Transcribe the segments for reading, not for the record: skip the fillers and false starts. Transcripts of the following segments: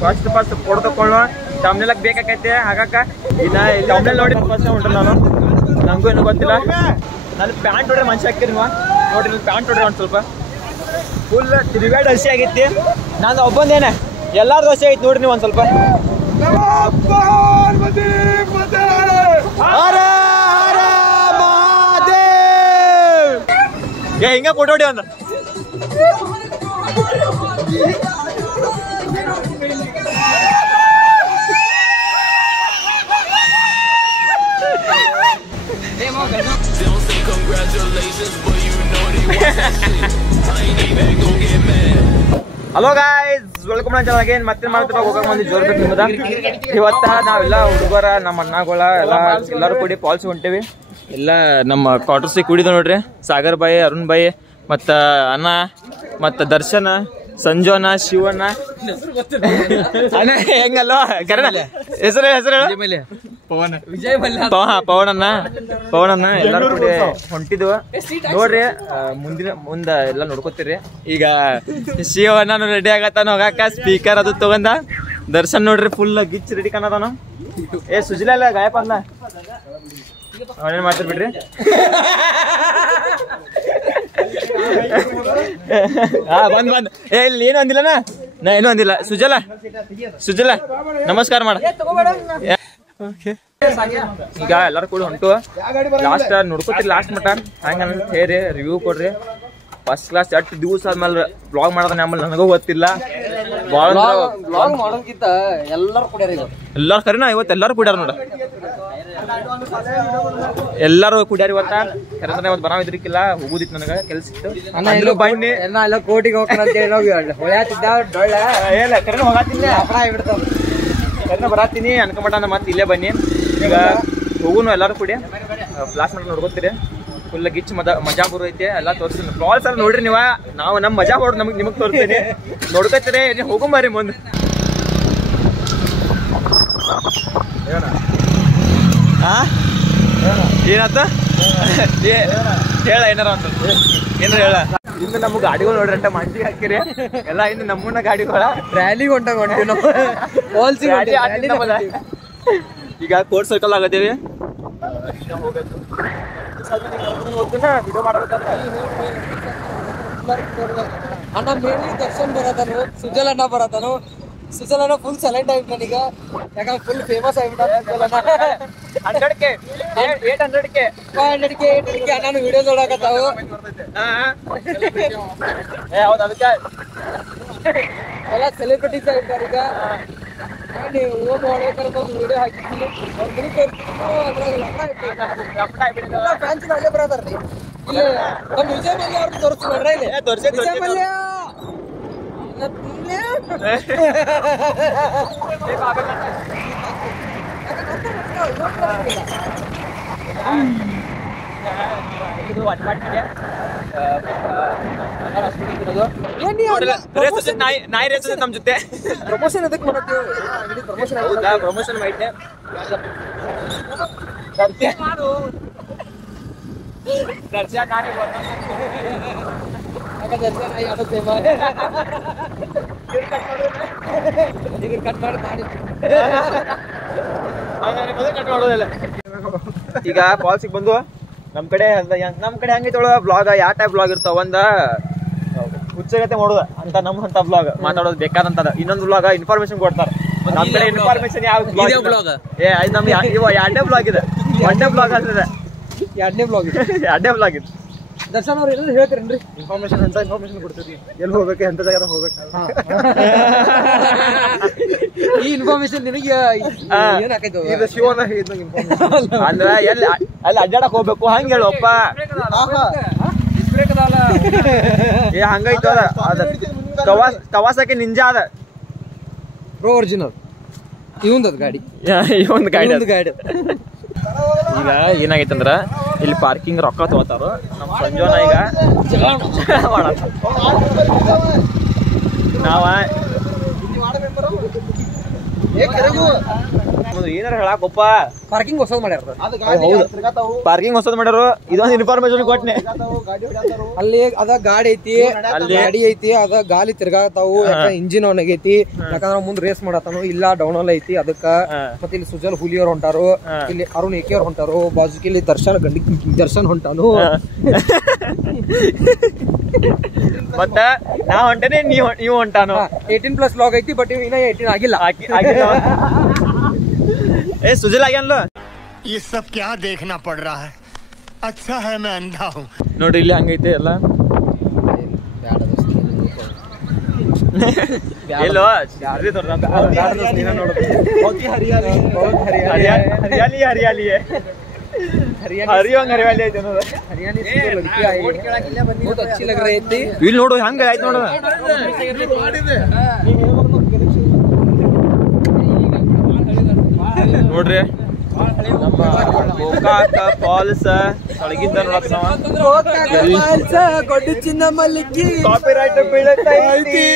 First photo ತಕೊಳ್ಳೋ ತಮ್ನೆಲ್ ಬೇಕಾಕೈತೆ ಹಾಗಾಕ ಇನ್ನ ತಮ್ನೆಲ್ ನೋಡಿ first ಹೊಂಟ್ರೆ ನಾನು ನಂಗೂ ಏನು ಗೊತ್ತಿಲ್ಲ. ನಾನು ಪ್ಯಾಂಟ್ ಹೊಡ್ರೆ ಮನುಷ್ಯ ಹಾಕಿರಿ ನೀವು ನೋಡ್ರಿ, ನನ್ನ ಪ್ಯಾಂಟ್ ಹೊಡ್ರೆ ಒಂದು ಸ್ವಲ್ಪ ಫುಲ್ ತಿರುಗಾಡಿ ಹಸಿ ಆಗೈತಿ. ನಾನು ಒಬ್ಬಂದೇನೆ ಎಲ್ಲಾರ್ದು ಹಸಿ ಆಗೈತಿ ನೋಡ್ರಿ ನೀವು ಒಂದು ಸ್ವಲ್ಪ. ಏ ಹಿಂಗ ಫೋಟೋ ಹೊಡಿ ಒಂದು. ಹಲೋ ಗಾಯ್ಸ್, ವೆಲ್ಕಮ್ ನನ್ನ ಚಾನಲ್ಗೆ. ಮತ್ತೆ ಮಾಡ್ತೀವಿ ಹೋಗಕ್ಕೆ ಮಂದಿ ಜೋರ್ ಬೇಕು ನಿಮ್ಮದ. ಇವತ್ತ ನಾವೆಲ್ಲ ಹುಡುಗರ ನಮ್ಮ ಅಣ್ಣಗಳ ಎಲ್ಲರೂ ಕೂಡಿ ಪಾಲ್ಸ್ ಹೊಂಟೇವಿ. ಎಲ್ಲ ನಮ್ಮ ಕ್ವಾರ್ಟರ್ಸಿಗೆ ಕೂಡಿದ ನೋಡ್ರಿ. ಸಾಗರ್ ಬಾಯಿ, ಅರುಣ್ ಬಾಯಿ, ಮತ್ತ ಅಣ್ಣ, ಮತ್ತ ದರ್ಶನ, ಸಂಜೋನ, ಶಿವಣ್ಣ, ಹೆಂಗಲ್ಲ ಹೆಸರು ಪವನನ್ನ ಎಲ್ಲರೂ ಕೂಡಿ ಹೊಂಟಿದ್ವು ನೋಡ್ರಿ. ಮುಂದ ಎಲ್ಲ ನೋಡ್ಕೋತೀರಿ. ಈಗ ಶಿವಣ್ಣ ರೆಡಿ ಆಗತ್ತಾನ ಹೋಗಾಕ, ಸ್ಪೀಕರ್ ಅದು ತಗೊಂಡ. ದರ್ಶನ್ ನೋಡ್ರಿ ಫುಲ್ ಗಿಚ್ ರೆಡಿ ಕಾಣದಾನ. ಏ ಸುಜಿಲ ಇಲ್ಲ ಗಾಯಪ ಅಂದ ಅವನೇನ್ ಮಾಡ್ತಿರ್ ಬಿಡ್ರಿ. ಬಂದ್ ಏ ಇಲ್ಲಿ ಏನು ಅಂದಿಲ್ಲನ, ನಾ ಏನು ಅಂದಿಲ್ಲ. ಸುಜಲ ನಮಸ್ಕಾರ ಮಾಡ. ಈಗ ಎಲ್ಲಾರು ಕೂಡ ಹೊಂಟು ಲಾಸ್ಟ್ ನೋಡ್ಕೋತೀರಿ. ಲಾಸ್ಟ್ ಮಟ ಹಂಗ ಹೇರಿ ರಿವ್ಯೂ ಕೊಡ್ರಿ. ಫಸ್ಟ್ ಕ್ಲಾಸ್ 8 ದಿವಸ ಆದ್ಮೇಲೆ ಬ್ಲಾಗ್ ಮಾಡೋದನ್ನ ಆಮೇಲೆ ನನಗೂ ಗೊತ್ತಿಲ್ಲ. ಎಲ್ಲಾರು ಕರಿನ ಇವತ್ತು ಎಲ್ಲಾರು ಕುಡ್ಯಾರ ನೋಡ, ಎಲ್ಲಾರು ಕುಡ್ಯಾರ ಇವತ್ತ. ಕರೆದ್ರೆ ಇವತ್ತು ಬರಾವಿದ್ರಿಕ್ಕಿಲ್ಲ, ಹೋಗುದಿತ್ತು ನನಗ ಕೆಲ್ಸ ಇತ್ತು. ಬನ್ನಿ ಕೋಟಿಗೆ ಹೋಗ್ತೀನಿ ಬರಾತೀನಿ ಅನ್ಕೊಂಬಟ ಮತ್ತೆ ಇಲ್ಲೇ ಬನ್ನಿ. ಈಗ ಹೋಗುನು ಎಲ್ಲಾರು ಕೂಡಿ ಕ್ಲಾಸ್ ಮಾಡಿ ನೋಡ್ಕೋತೀರಿ. ಫುಲ್ ಗಿಚ್ ಮಜಾ ಬರುತ್ತೆ. ಎಲ್ಲ ತೋರಿಸ್ತೀನಿ ಫ್ಲಾಲ್ಸ್ ಎಲ್ಲ ನೋಡ್ರಿ ನೀವ. ನಾವು ನಮ್ಮ ಮಜಾ ಹೊಡ್ ನಿಮಗ್ ತೋರಿಸ್ತೀನಿ, ನೋಡ್ಕೊತೀರಿ. ಹೋಗಂಬರಿ ಮುಂದೆ. ಏನಾತ ಹೇಳ, ಏನಾರ ಅಂತ ಏನಾರ ಹೇಳ. ಇನ್ನು ನಮ್ಗೆ ಗಾಡಿಗಳು ನೋಡ್ರಿ ಅಂತ ಮಂದಿಗೆ ಹಾಕಿರಿ ಎಲ್ಲ. ಇನ್ನು ನಮ್ಮನ್ನ ಗಾಡಿಗಳ ರ್ಯಾಲಿಗೆ ಹೊಂಟಾಗ ಈಗ ಕೋರ್ಟ್ ಸರ್ಕಲ್ ಆಗತ್ತೇವಿ. ವಿಡಿಯೋ ಮಾಡ್ಬೇಕಂತ ಅಣ್ಣ ಮೇಲಿ ದರ್ಶನ್ ಬರತಾನು, ಸುಜಲ್ ಅಣ್ಣ ಬರತಾನು. ಸುಜಲ್ ಅಣ್ಣ ಫುಲ್ ಸೈಲೆಂಟ್ ಆಗಿಬಿಟ್ಟ ಈಗ, ಯಾಕಂದ್ರೆ ಫುಲ್ ಫೇಮಸ್ ಆಗಿಬಿಟ್ಟ. 100K ಅಣ್ಣನ ವಿಡಿಯೋ ನೋಡಕತ್ತಾವು. ಹೌದು, ಅದಕ್ಕೆ ಎಲ್ಲ ಸೆಲೆಬ್ರಿಟೀಸ್ ಆಗಿರ್ತಾರೆ ಈಗ. ನೀವು ಹೋಗಿ ಮಾಡ್ಬೇಕಾದ್ರೆ ಒಂದು ವಿಡಿಯೋ ಹಾಕಿದ್ದೀನಿ, ಫ್ಯಾನ್ಸ್ ಅಲ್ಲೇ ಬರತಾರ್ರಿ. ಇಲ್ಲಿ ನಮ್ಮ ವಿಜಯ್ ಮಲ್ಯ ಅವ್ರದ್ದು ತೋರಿಸ್ತು ನೋಡ್ರ. ಇಲ್ಲಿ ವಿಜಯ್ ಮಲ್ಯ ನಾಯಿ ರೇಸ್ ನಮ್ ಜೊತೆ ಪ್ರಮೋಷನ್ ಅದಕ್ಕೆ ಮಾಡತ್ತೀವಿ. ಪ್ರಮೋಷನ್ ಮಾಡಿದ್ದೆ. ಈಗ ಫಾಲ್ಸಿಗೆ ಬಂದು ನಮ್ ಕಡೆ ಹಂಗೈತೊಳ ಬ್ಲಾಗ್. ಯಾವ ಟೈಪ್ ಬ್ಲಾಗ್ ಇರ್ತಾವ? ಒಂದ ಹುಚ್ಚಗತೆ ಮಾಡೋದ ಅಂತ ನಮ್ಮಂತ ಬ್ಲಾಗ್ ಮಾತಾಡೋದು ಬೇಕಾದಂತದ. ಇನ್ನೊಂದು ಬ್ಲಾಗ್ ಇನ್ಫಾರ್ಮೇಶನ್ ಕೊಡ್ತಾರ. ನಮ್ ಕಡೆ ಇನ್ಫಾರ್ಮೇಶನ್ ಯಾವ ಬ್ಲಾಗ್? ನಮ್ಗೆ ಎರಡನೇ ಬ್ಲಾಗ್ ಇದೆ. ಒಂದೇ ಬ್ಲಾಗ್ ಆಗ್ತದೆ, ಎರಡನೇ ಬ್ಲಾಗ್ ಇದೆ. ದರ್ಶನ್ ಅವ್ರು ಎಲ್ಲ ಹೇಳ್ತೀರೇನ್ರಿ? ಇನ್ಫಾರ್ಮೇಶನ್ ಅಂತ ಇನ್ಫಾರ್ಮೇಶನ್ ಕೊಡ್ತೀವಿ. ಎಲ್ಲಿ ಹೋಗ್ಬೇಕು, ಎಂತ ಜಾಗದಾಗ ಹೋಗ್ಬೇಕು. ಈ ಇನ್ಫಾರ್ಮೇಶನ್ ನಿನಗೆ ಇದು ಶಿವನ ಅಂದ್ರ ಎಲ್ಲಿ ಅಲ್ಲಿ ಅಡ್ಡಾಡಕ್ ಹೋಗ್ಬೇಕು ಹಂಗ ಹೇಳಪ್ಪ. ಏ ಹಂಗೈತ ಅದ ಕವಾಸಕ್ಕೆ ನಿಂಜಾ ಅದ ಪ್ರೋ ಒರಿಜಿನಲ್. ಇವಂದದ ಗಾಡಿ, ಇವಂದ್ ಗಾಡಿ. ಈಗ ಏನಾಗೈತಂದ್ರ ಇಲ್ಲಿ ಪಾರ್ಕಿಂಗ್ ರೊಕ್ಕ ತಗೋತಾರ. ನಮ್ ಸಂಜೋನ ಈಗ ನಾವ ಏನಾರ ಹೇಳಾಕೊಪ್ಪ. ಪಾರ್ಕಿಂಗ್ ಹೊಸದ್ ಮಾಡ್ಯಾರ. ಪಾರ್ಕಿಂಗ್ ಹೊಸದ್ ಮಾಡ್ಯಾರ. ಇದೊಂದು ಇನ್ಫಾರ್ಮೇಶನ್ ಕೊಟ್ನೆ. ಅಲ್ಲಿ ಅದ ಗಾಡಿ ಐತಿ, ಗಾಡಿ ಐತಿ, ಅದ ಗಾಲಿ ತಿರ್ಗಾತಾವು. ಇಂಜಿನ್ ಆನ್ ಆಗೈತಿ, ಯಾಕಂದ್ರ ಮುಂದ್ ರೇಸ್ ಮಾಡತಾನು. ಇಲ್ಲ ಡೌನ್ ಅಲ್ ಐತಿ ಅದಕ್ಕ. ಮತ್ತೆ ಇಲ್ಲಿ ಸುಜಲ್ ಹುಲಿಯವ್ರು ಹೊಂಟಾರು, ಇಲ್ಲಿ ಅರುಣ್ ಏಕೆ ಅವ್ರು ಹೊಂಟಾರು, ಬಾಜುಕಿ ಇಲ್ಲಿ ದರ್ಶನ್ ಹೊಂಟಾನು. ಮತ್ತ ನಾ ಹೊಂಟೇನೆ, ನೀವು ಹೊಂಟಾನು. 18+ ಲಾಗ್ ಐತಿ, ಬಟ್ ಇನ್ನ 18 ಆಗಿಲ್ಲ. ಏ ಸುಜಲ್ ಆಗ್ಯಾನಲ್ಲ. ये सब क्या देखना पड़ रहा है? अच्छा है मैं अंधा हूँ. ನೋಡ್ರಿ ಇಲ್ಲಿ ಹಂಗೈತೆ ಎಲ್ಲ. ಎಲ್ಲೋ ಹರಿಯಾಲಿ ಹರಿಯಾಲಿ ಹರಿಯಾಲಿ ಐತೆ ನೋಡ. ಇಲ್ಲಿ ನೋಡು ಹಂಗ ಆಯ್ತು ನೋಡ. ನೋಡ್ರಿ ನಮ್ಮ ಗೋಕಾಕ ಫಾಲ್ಸ್ ತಳಗಿಂದ ನೋಡಕ್ ಗೊಡ್ಡು ಚಿನ್ನ ಮಲ್ಲಿಕ್ಕಿ ಕಾಪಿರೈಟ್ ಬೀಳತೈತಿ.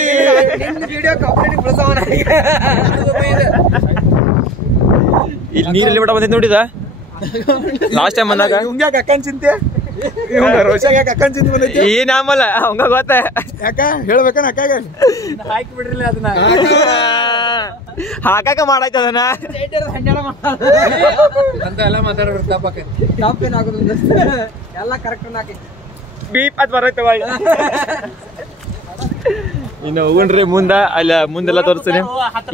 ಇಲ್ಲಿ ನೀರಲ್ಲಿ ಬಿಡ ಬಂದೈತಿ ನೋಡಿದ ಲಾಸ್ಟ್ ಟೈಮ್ ಬಂದಾಗ. ಅಕ್ಕನ್ ಚಿಂತೆ ರೋಷಾಗ ಅಕ್ಕನ್ ಚಿಂತೆ ಬಂದೈತಿ. ಏನ್ ಆಮಲ್ಲ ಅವಂಗ ಗೊತ್ತ. ಯಾಕ ಹೇಳ್ಬೇಕನ ಅಕ್ಕಾಗ ಹಾಕಿ ಬಿಡ್ರಿಲ್ಲ ಅದನ್ನ. ಹಾಕಾಕ ಮಾಡಾಯ್ತ ಅದನ್ನ ಅಂತ ಎಲ್ಲ ಮಾತಾಡೋರು ತಪ್ಪೇನಾಗೋದು ಎಲ್ಲ ಕರೆಕ್ಟ್ ಹಾಕಿ ಬೀಪ್ ಅದ್ ಬರೈತವ. ಇನ್ನು ಹೋಗ್ರಿ ಮುಂದ, ಅಲ್ಲ ಮುಂದೆಲ್ಲ ತೋರಿಸ್ತೀನಿ.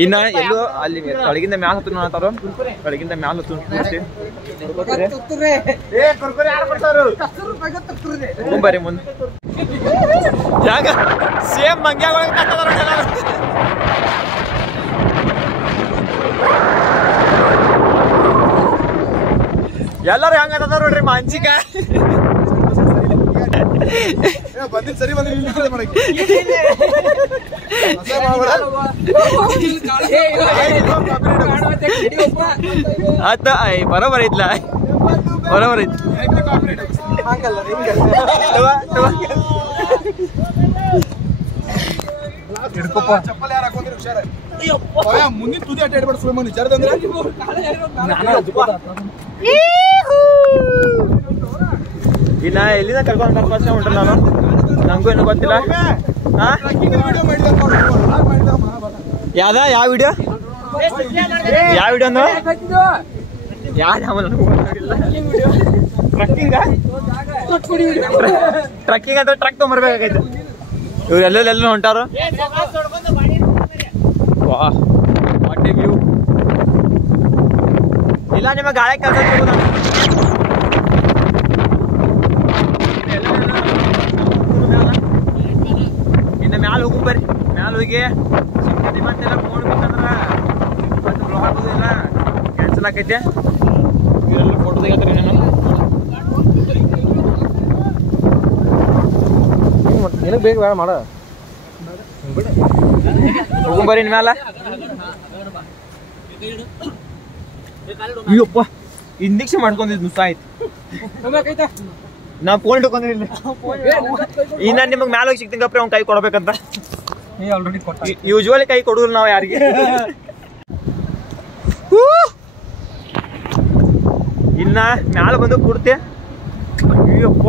ಇನ್ನ ಎಲ್ಲೋ ಅಲ್ಲಿ ತಳಗಿಂದ ಮ್ಯಾಲ ಹತ್ತು ಅಂತಾರ, ತಳಗಿಂದ ಮ್ಯಾಲ ಹತ್ತು ಬರ್ರಿ ಮುಂದೆ. ಯಾಕ ಸೇಮ್ ಮಂಗ್ಯಾಗ ಎಲ್ಲಾರು ಹೆಂಗ ನೋಡ್ರಿ ಮಾಂಚಿಕ. ಬಂದಿದ್ ಸರಿ ಬಂದ್ರಿ ಆತ ಬರೋಬರ್ ಐತ್ಲ, ಬರೋಬರ್ ಐತಿ. ಚಪ್ಪಲ್ ಯಾರು ಹಾಕೊಂಡ್ರಿ ಹುಷಾರ. ಮುಂದಿನ ತುದಿ ಅಡ್ಡ ಇಡ್ಬೇಡ ಸುಳ್ಳು ಮಂದಿ ಜರದಂದ್ರೆ. ಇನ್ನ ಎಲ್ಲಿಂದ ಕರ್ಕೊಂಡು ಹೊಂಟ್ರಿ ನಾನು, ನಂಗೂ ಏನು ಗೊತ್ತಿಲ್ಲ. ಯಾವ್ದ ಯಾವ ವಿಡಿಯೋ ಯಾವ ವಿಡಿಯೋ ಅಂದ ಟ್ರಕ್ಕಿಂಗ್ ಅಂತ ಟ್ರಕ್ ತೊಗೊಂಬರ್ಬೇಕಾಗೈತೆ. ಇವ್ರು ಎಲ್ಲೆಲ್ಲ ಹೊಂಟಾರು. What A view. ಇಲ್ಲ ನಿಮ್ಮ ಗಾಳಿ ಕೆಲಸ ಇನ್ನು ಮ್ಯಾಲ ಹೋಗು ಬರ್ರಿ. ಮ್ಯಾಲ ಹೋಗಿ ಮತ್ತೆಲ್ಲ ಫೋನ್ ಬೇಕಂದ್ರ ಮತ್ತೆ ಹಾಕೋದಿಲ್ಲ, ಕ್ಯಾನ್ಸಲ್ ಆಕೈತೆ. ಇವರೆಲ್ಲ ಫೋಟೋ ತೆಗಿತಾರೆ. ನಾನು ನಿನಗೆ ಬೇಗ ಬೇಡ ಮಾಡ ಹೋಗುಂಬರಿ ಮ್ಯಾಲ. ಅಯ್ಯಪ್ಪ ಇಂಜೆಕ್ಷನ್ ಮಾಡ್ಕೊಂಡಿದ್ ನುಸ ಆಯ್ತು. ನಾ ಫೋನ್ ಹಿಡ್ಕೊಂಡಿಲ್ಲ. ಇನ್ನ ನಿಮಗ್ ಮ್ಯಾಲ ಹೋಗಿ ಸಿಗ್ತೀನಿ ಗಪ್ರಿ ಅವ್ನ ಕೈ ಕೊಡ್ಬೇಕಂತ. ಯೂಶುವಲಿ ಕೈ ಕೊಡುದಿಲ್ಲ ನಾವು ಯಾರಿಗೆ. ಇನ್ನ ಮ್ಯಾಲ ಬಂದು ಕೂಡ್ತೆ. ಅಯ್ಯಪ್ಪ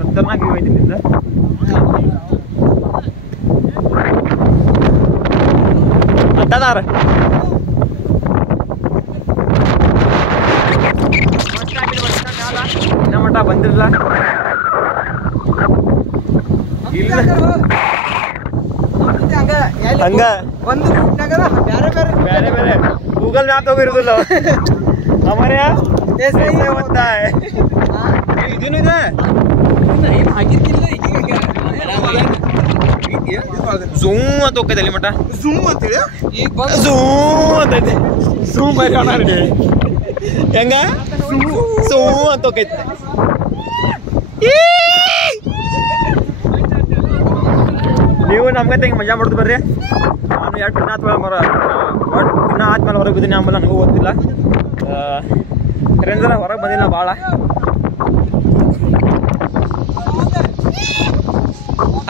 ಖತರ್ನಾಕ್ ವ್ಯೂ ಐತಿ ನಿಂದ. ಅಂತದಾರ ಇನ್ನ ಮಟ್ಟ ಬಂದಿರಲ್ಲ. ಹಂಗ ಒಂದು ಬೇರೆ ಬೇರೆ ಬೇರೆ ಬೇರೆ ಗೂಗಲ್ ಮ್ಯಾಪ್ ಹೋಗಿರೋದಿಲ್ಲ. ಅಮರ್ಯ ಇದೇನು ಇದೆ ಝೂಮ್ ಅಂತ ಹೋಗ್ತೈತೆ ಅಲ್ಲಿ ಮಟ್ಟ. ಝೂಮ್ ಅಂತೇಳಿ ಝೂಮ್ ಅಂತೈತೆ. ಝೂಮ್ ಬರೀ ಹೆಂಗ ಝೂಮ್ ಅಂತ ಹೋಗ್ತೈತೆ. ನೀವು ನಮ್ಗೆ ಹಿಂಗೆ ಮಜಾ ಮಾಡ್ದು ಬರ್ರಿ. ನಾನು 2 ದಿನ ಆದ್ಮೇಲೆ ದಿನ ಆದ್ಮೇಲೆ ಹೊರಗೆ ಬಿದ್ದೀನಿ. ಆಮೇಲೆ ನನಗೂ ಗೊತ್ತಿಲ್ಲ. ಫ್ರೆಂಡ್ಸ್ ಎಲ್ಲ ಹೊರಗೆ ಬಂದಿಲ್ಲ ಭಾಳ.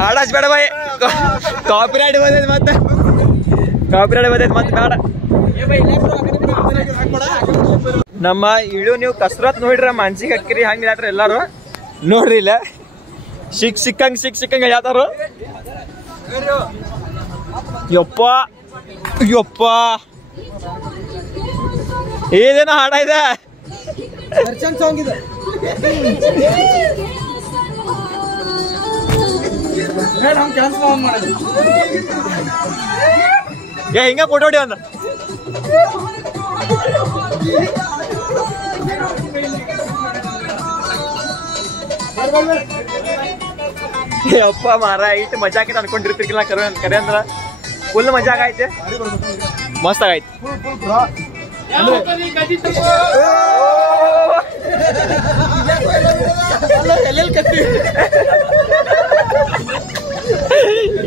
ಆಡಾಸ್ ಬೇಡ ಬಾಯ್, ಕಾಪಿರೈಟ್ ಬಂದಿದೆ. ಮತ್ತೆ ಕಾಪಿರಾಡ್ ಬಂದೈತೆ ಮತ್ತೆ ಬೇಡ. ನಮ್ಮ ಇಳು ನೀವು ಕಸ್ರತ್ ನೋಡ್ರಿ ಮನ್ಸಿಗೆ ಹಾಕಿರಿ ಹಂಗ ಹೇಳ್ತಾರ ಎಲ್ಲಾರು ನೋಡ್ರಿ ಇಲ್ಲ ಸಿಕ್ಕಂಗ್ ಹೇಳ್ತಾರ. ಯಪ್ಪ ಯಪ್ಪ ಏನೇನೋ ಹಾಡ ಇದೆ. ಸಾಂಗ್ ಇದೆ. ಏ ಹಿಂಗ ಫೋಟೋ ಹೊಡಿ ಅಂದ. ಅಪ್ಪ ಮಾರ ಇಟ್ಟು ಮಜಾ ಆಕೈತೆ ಅನ್ಕೊಂಡಿರ್ತಿರ್ಕಿಲ್ಲ ಕರೆ ಅಂದ್ರ ಫುಲ್ ಮಜಾ ಆಗೈತೆ ಮಸ್ತ್ ಆಗೈತೆ.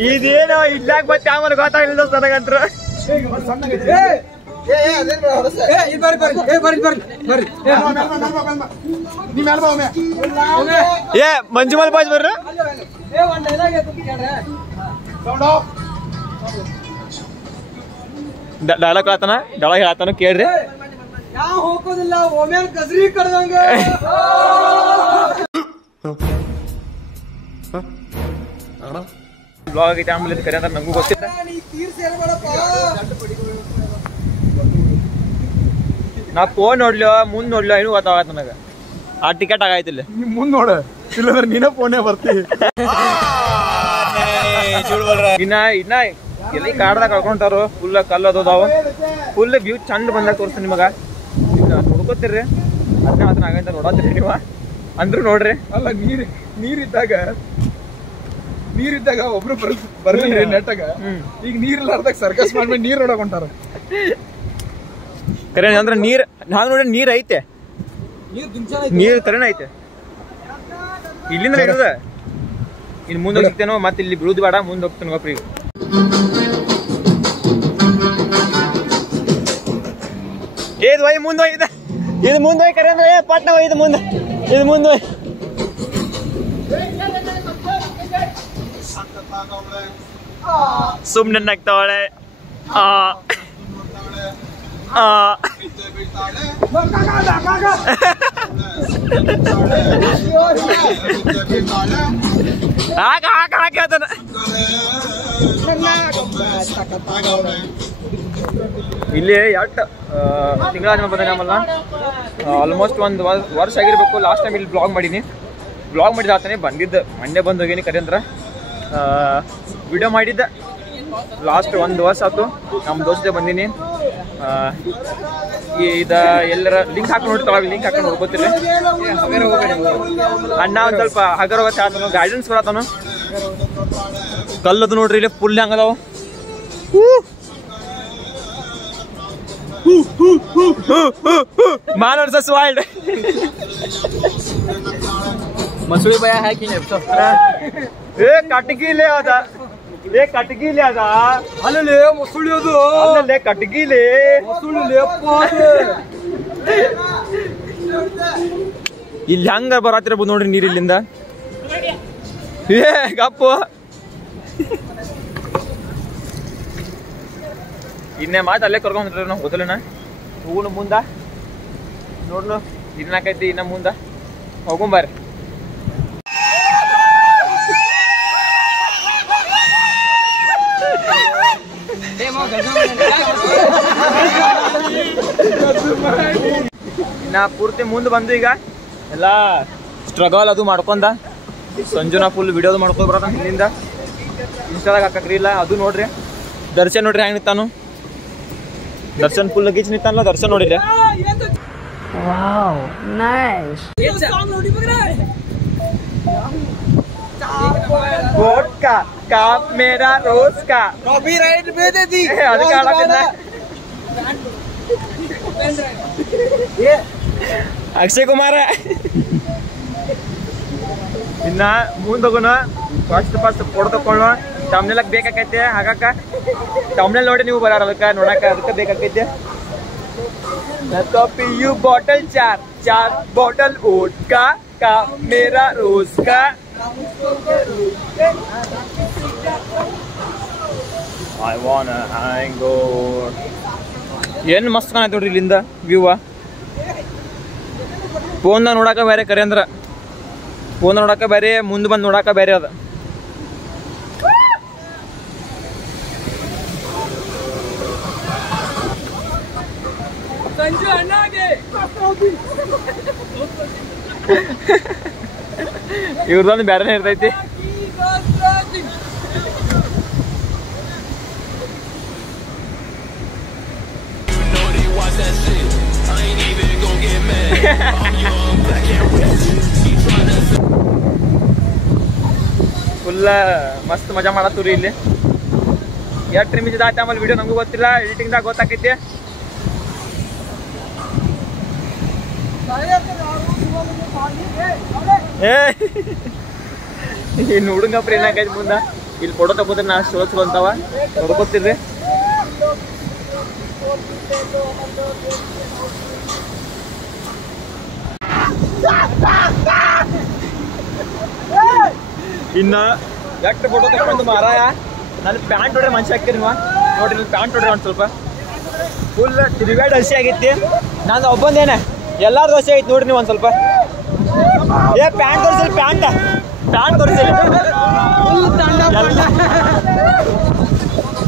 ಇದೇನೋ ಇಡ್ಲಾಕ್ ಮತ್ತೆ ಆಮೇಲೆ ಗೊತ್ತಾಗಲಿಲ್ಲ ನನಗಂತ್ರ. ಏ ಮಂಜುಮಲ್ ಬಾಜ್ ಬರ್ರ ಡೈಲಾಗ್ ಹೇಳ್ತಾನ ಕೇಳ್ರಿ. ಹೋಗೋದಿಲ್ಲ ಒಮ್ಯಾನ್ ಗಜ್ರಿ ಕಡ್ದಂಗ. ಬ್ಲಾಗ್ ಐತೆ ಆಮೇಲೆ ಕರೆ ಅಂತ ನಂಗೂ ಗೊತ್ತಿಲ್ಲ. ನಾ ಫೋನ್ ನೋಡ್ಲಿವ ಮುಂದ್ ನೋಡ್ಲಿವ ಏನು ಗೊತ್ತಾಗತ್ತ ನನಗ. ಆ ಟಿಕೆಟ್ ಆಗೈತಿಲ್ಲ ಮುಂದ್ ನೋಡ ಇಲ್ಲಂದ್ರೆ ನೀನೇ ಫೋನೇ ಬರ್ತೀವಿ. ಇನ್ನ ಎಲ್ಲಿ ಕಾಡ್ದಾಗ ಕಳ್ಕೊಂತಾರು ಫುಲ್ ಕಲ್ಲದು ಅದಾವ. ಫುಲ್ ವ್ಯೂ ಚಂದ ಬಂದಾಗ ತೋರಿಸ್ತೀನಿ ನಿಮಗ. ನೋಡ್ಕೋತೀರಿ ಅದನ್ನ ಮಾತ್ರ ಆಗಂತ ನೋಡತ್ತೀರಿ ನೀವು ಅಂದ್ರು ನೋಡ್ರಿ. ಅಲ್ಲ ನೀರಿದ್ದಾಗ ಒಬ್ರು ಬರ್ಲಿ ನೆಟ್ಟಾಗ. ಈಗ ನೀರಿಲ್ಲಾರ್ದಾಗ ಸರ್ಕಸ್ ಮಾಡ್ಮೇಲೆ ನೀರ್ ನೋಡಕ್ ಹೊಂಟಾರ. ಕರೆ ಅಂದ್ರೆ ನೀರ್ ನಾವ್ ನೋಡಿ ನೀರ್ ಐತೆ, ನೀರ್ ಕರೆನ ಐತೆ. ಇಲ್ಲಿಂದ ಇರೋದ ಇನ್ ಮುಂದೆ ಹೋಗ್ತೇನೋ ಮತ್ತೆ ಇಲ್ಲಿ ಬೀಳುದು ಬೇಡ, ಮುಂದೆ ಹೋಗ್ತೇನೆ ಗೊಪ್ಪ. ಈಗ ಏದ್ ವೈ ಮುಂದೆ ಹೋಯ್ದ, ಇದು ಮುಂದೆ ಹೋಯ್ ಕರೆ ಅಂದ್ರೆ ಪಟ್ನ ಇದು ಮುಂದೆ ಹೋಯ್. ಸುಮ್ನೆ ನಗ್ತಾವಳೆ. ಇಲ್ಲಿ ಎಷ್ಟು ತಿಂಗಳ ಬಂದ ನಮ್ಮಲ್ಲ ಆಲ್ಮೋಸ್ಟ್ ಒಂದು ವರ್ಷ ಆಗಿರ್ಬೇಕು. ಲಾಸ್ಟ್ ಟೈಮ್ ಇಲ್ಲಿ ಬ್ಲಾಗ್ ಮಾಡೀನಿ. ಬ್ಲಾಗ್ ಮಾಡಿದ ಆತಾನೆ ಬಂದಿದ್ದ ಮೊನ್ನೆ ಬಂದು ಹೋಗೀನಿ ಕರೆ ಅಂದ್ರೆ ವಿಡಿಯೋ ಮಾಡಿದ್ದ. ಲಾಸ್ಟ್ ಒಂದು ವರ್ಷ ಆಯ್ತು ನಮ್ಮ ದೋಸ್ತ ಬಂದೀನಿ. ಇದ ಎಲ್ಲರ ಲಿಂಕ್ ಹಾಕಿ ನೋಡ್ತಾವ, ಲಿಂಕ್ ಹಾಕಿ ನೋಡ್ಕೋತಿಲ್ಲ. ಅಣ್ಣ ಒಂದ್ ಸ್ವಲ್ಪ ಹಗರ ಆತನು, ಗೈಡೆನ್ಸ್ ಕೊಡತಾನು. ಕಲ್ಲದು ನೋಡ್ರಿ ಇಲ್ಲಿ ಫುಲ್ ಹಂಗದಾವ. Man versus Wild. मसूरी भैया है कि नहीं? ಕಟ್ಗಿ ಅದ ಅಲ್ಲೇ ಮಸೂಳಿ ಅದು ಅಲ್ಲೇ ಕಟ್ಗಿಲೇ ಮಸೂಳಿ ಇಲ್ಲಿ ಹಂಗ ಬರತ್ತಿರಬಹುದು ನೋಡ್ರಿ ನೀರ್ ಇಲ್ಲಿಂದ. ಏ ಗಪ್ಪು ಇನ್ನೇ ಮಾತು ಅಲ್ಲೇ ಕರ್ಕೊಂಡ್ರೆ ನಾವು ಹೋದಲೇನ ಹೋಗುಣ ಮುಂದ ನೋಡ್ಲು ಇನ್ನಾಕೈತಿ ಇನ್ನ ಮುಂದ ಹೋಗುಂಬಾರಿ. ನಾ ಪೂರ್ತಿ ಮುಂದೆ ಬಂದು ಈಗ ಎಲ್ಲ ಸ್ಟ್ರಗಲ್ ಅದು ಮಾಡ್ಕೊಂಡ ಸಂಜುನ ಫುಲ್ ವಿಡಿಯೋದು ಮಾಡ್ಕೊಂಡು ಬರೋದ ಹಿಂದಿಂದ ಇನ್ಸ್ಟಾದಾಗ ಹಾಕಕ್ರಿ ಇಲ್ಲ ಅದು ನೋಡ್ರಿ. ದರ್ಶನ್ ನೋಡ್ರಿ ಹೆಂಗ್ ನಿಂತಾನು, ದರ್ಶನ್ ಫುಲ್ ಗೀಚ್ ನಿಂತಾನಲ್ಲ. ದರ್ಶನ್ ನೋಡಿಲ್ಲ का मेरा रोज का कॉपीराइट पे दे दी ಅಕ್ಷಯ್ ಕುಮಾರ. ಇನ್ನ ಮುಂದೋಗೋಣ ಫಸ್ಟ್ ಫೋಟೋ ತಕೊಳ್ಳೋಣ. ತಮ್ನೆಲಕ್ ಬೇಕಾಕೈತೆ ಹಾಗಾಕ ತಮ್ನೆಲ್ ನೋಡಿ ನೀವು ಬರಾರ ಅದಕ್ಕೆ ನೋಡಕ ಅದಕ್ಕೆ ಬೇಕಾಕೈತೆ. पीयू बॉटल 4 बॉटल ओट का मेरा रोज का ಐ ವಾಂಟ್ ಹ್ಯಾಂಗ್ ಏನು ಮಸ್ತ್ ಕಾಣೈತೆ ನೋಡ್ರಿ ಇಲ್ಲಿಂದ ವ್ಯೂವ. ಫೋನ್ದಾಗ ನೋಡಾಕ ಬೇರೆ ಕರೆ ಅಂದ್ರೆ ಫೋನ್ ನೋಡಾಕ ಬೇರೆ, ಮುಂದೆ ಬಂದು ನೋಡಾಕ ಬೇರೆ ಅದ. ಇವ್ರದೊಂದು ಬೇರೆನೇ ಇರ್ತೈತಿ. ಫುಲ್ಲ ಮಸ್ತ್ ಮಜಾ ಮಾಡತ್ತೂರಿ ಇಲ್ಲಿ. ಎಷ್ಟು ನಿಮಿಷದ ಆಯ್ತು ಆಮೇಲೆ ವಿಡಿಯೋ ನಮಗೂ ಗೊತ್ತಿಲ್ಲ, ಎಡಿಟಿಂಗ್ದಾಗ ಗೊತ್ತಾಕೈತಿ. ಇನ್ನು ಹುಡುಗಪ್ಪ ಏನಾಗೈತಿ ಮುಂದ ಇಲ್ಲಿ ಫೋಟೋ ತಗೋದ್ರೆ ನಾ ಸ್ಲೋ ಅಂತಾವ ನೋಡ್ಕೊತಿರ್ರಿ. ಇನ್ನ ಎಷ್ಟು ಫೋಟೋ ತಗೊಂಡು ಮಾರಾಯ. ನನ್ನ ಪ್ಯಾಂಟ್ ಹೊಡ್ರೆ ಮನುಷ್ಯ ಹಾಕಿರಿ ನೀವು ನೋಡ್ರಿ, ನನ್ನ ಪ್ಯಾಂಟ್ ಹೊಡ್ರಿ ಒಂದು ಸ್ವಲ್ಪ ಫುಲ್ ತಿರುಗಾಡಿ ಹಸಿ ಆಗೈತಿ. ನಾನು ಒಬ್ಬಂದೇನೆ ಎಲ್ಲಾರ್ದು ಹಸಿ ಆಗೈತಿ ನೋಡ್ರಿ ನೀವು ಒಂದು ಸ್ವಲ್ಪ. ಪ್ಯಾಂಟ್ ತೋರಿಸಿಲ್ಲ, ಪ್ಯಾಂಟ್ ತೋರಿಸಿಲ್ಲ,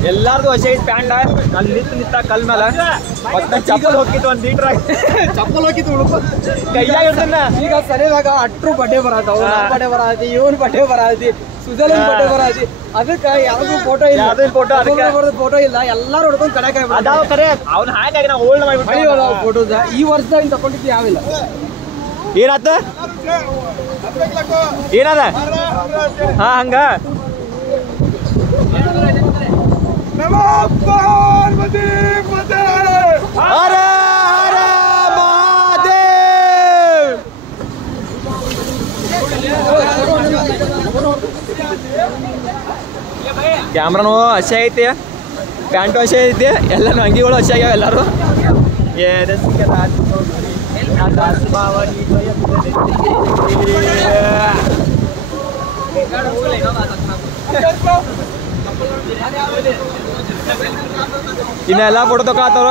ಎಲ್ಲಾರ್ದು ಹಸಿ ಆಗೈತಿ ಪ್ಯಾಂಟ್. ಅಲ್ಲಿ ನಿಂತ ಕಲ್ ಮೇಲೆ ಮತ್ತೆ ಚಪ್ಪಲ್ ಹೋಗಿತ್ತು, ಒಂದು ಲೀಟ್ರ್ ಚಪ್ಪಲ್ ಹೋಗಿತ್ತು ಉಳುಪ ಕೈಯಾಗ ಇರ್ತನ. ಈಗ ಸರಿಯಾಗ ಅಟ್ರು ಬಡ್ಡೆ ಬರತ್ತವ, ಬಡ್ಡೆ ಬರತಿ, ಇವನ್ ಬಡ್ಡೆ ಬರತಿ, ಸುಜಲ್ ಬಡ್ಡೆ ಬರತಿ. ಅದಕ್ಕೆ ಯಾವ್ದು ಫೋಟೋ ಇಲ್ಲ, ಫೋಟೋ ಇಲ್ಲ, ಎಲ್ಲಾರು ಹೊಡ್ಕೊಂಡು ಕಡೆ ಅದಾವ ಕರೆ. ಅವ್ನ ಹಾಗಾಗಿ ನಾವು ಹೋಲ್ಡ್ ಮಾಡಿಬಿಟ್ಟು ಫೋಟೋದ ಈ ವರ್ಷದಾಗ ತಗೊಂಡಿದ್ದು ಯಾವಿಲ್ಲ. ಏನಾತ ಏನದ ಹಾ ಹಂಗ ಹರ ಹರ ಮಹಾದೇವ್. ಕ್ಯಾಮ್ರಾನು ಹಸಿ ಐತಿ, ಪ್ಯಾಂಟು ಹಸಿ ಐತಿ, ಎಲ್ಲಾನು ಅಂಗಿಗಳು ಹಸಿ ಆಗ್ಯಾವ ಎಲ್ಲಾರು. ಇನ್ನೆಲ್ಲ ಫೋಟೋ ತಗೊಳತ್ತವ್ರ.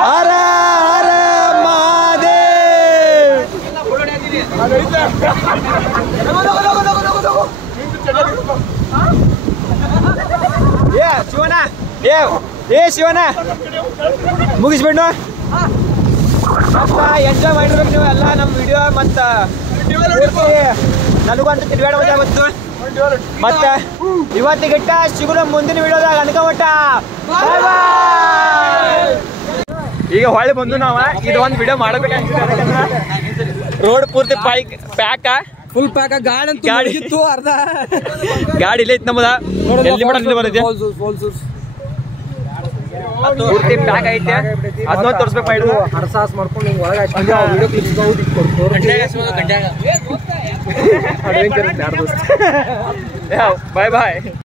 ಹರ ಹರ ಮಹಾದೇವ್. ಶಿವನ ಶಿವನ ಮುಗಿಸ್ಬಿಟ್ಟು ಮತ್ತ ಎಂಜಾಯ್ ಮಾಡಿರ್ಬೇಕು ನೀವು ಎಲ್ಲ ನಮ್ಮ ವಿಡಿಯೋ. ಮತ್ತ ನನಗಂತೂ ತಿರುಗಾಡ ಮಜಾ ಬಂತು. ಮತ್ತೆ ಇವತ್ತಿಗಿಟ್ಟ ಸಿಗುಣ ಮುಂದಿನ ವಿಡಿಯೋದಾಗ ಅನ್ಕೋಮಟ್ಟ. ಈಗ ಹೊಳ್ಳಿ ಬಂದು ನಾವ ಇದು ಒಂದು ವಿಡಿಯೋ ಮಾಡಬೇಕಂತ. ರೋಡ್ ಪೂರ್ತಿ ಪ್ಯಾಕ ಫುಲ್ ಪ್ಯಾಕ್ ಗಾಡಿ ಇತ್ತು, ಅರ್ಧ ಗಾಡಿ ಇಲ್ಲ ಐತಿ ನಮ್ಮದ. ಎಲ್ಲಿ ಮಾಡ ಬಂದಿದೆ ಪೂರ್ತಿ ಪ್ಯಾಕ್ ಐತೆ, ಅದನ್ನ ತೋರಿಸ್ಬೇಕು ಮಾಡಿದ್ರು. ಹರ್ಸಾಸ್ ಮಾಡ್ಕೊಂಡು ಹಿಂಗ್ ಒಳಗೆ ವಿಡಿಯೋ ಕ್ಲಿಪ್ಸ್ ಬಾಯ್ ಬಾಯ್.